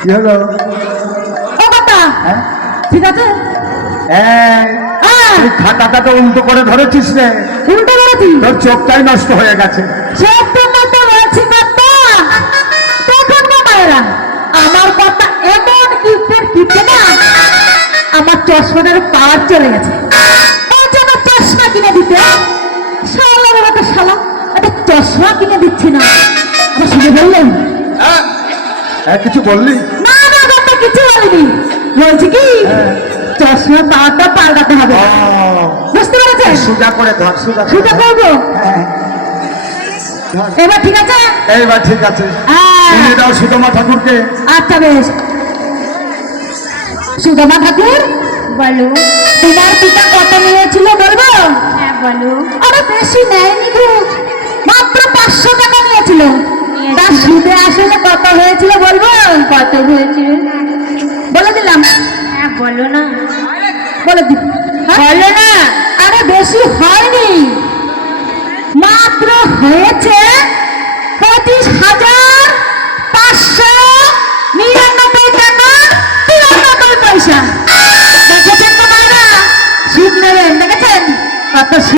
কি হলো? ও কথা হ্যাঁ? ঠিক আছে? এই, হ্যাঁ। তুই খাতাটা তো উল্টো করে ধরেছিস রে। উল্টো বেড়াতি তোর চোখটাই নষ্ট হয়ে গেছে। সত্য কথা বলছি কথা দেখুন মায়েরা আমার কথা এমন কিপ্টের কিপ্টে না আমার চশমাটার পাওয়ার চলে গেছে। ওর জন্য চশমা কিনে দিতে। শালা বাবা শালা একটা চশমা কিনে দিচ্ছি না। আমার শুনে বললেন হ্যাঁ। হ্যাঁ, কিছু বললি? না না কথা কিছু বলিনি। বলছি কি? হ্যাঁ। চশমার পাওয়ারটা পাল্টাতে হবে। বুঝতে পেরেছেন? সোজা করে ধর সোজা করে করব হ্যাঁ, ধর। এবার ঠিক আছে? এইবার ঠিক আছে। হ্যাঁ। তুমি দাও সুদমা ঠাকুরকে। আচ্ছা বেশ। সুদামা ঠাকুর বলো। তোমার পিতা কত নিয়েছিল বলব? হ্যাঁ বলো। আরে বেশি নেয়নি গো। মাত্র পাঁচশো টাকা। তার আসলে কত হয়েছিল বলব? কত হয়েছিল বলে দিলাম। হ্যাঁ বলো না। বলে দিন বলো না। আরে বেশি হয়নি। মাত্র হয়েছে পঁচিশ হাজার পাঁচশো নিরানব্বই টাকা তিরানব্বই পয়সা।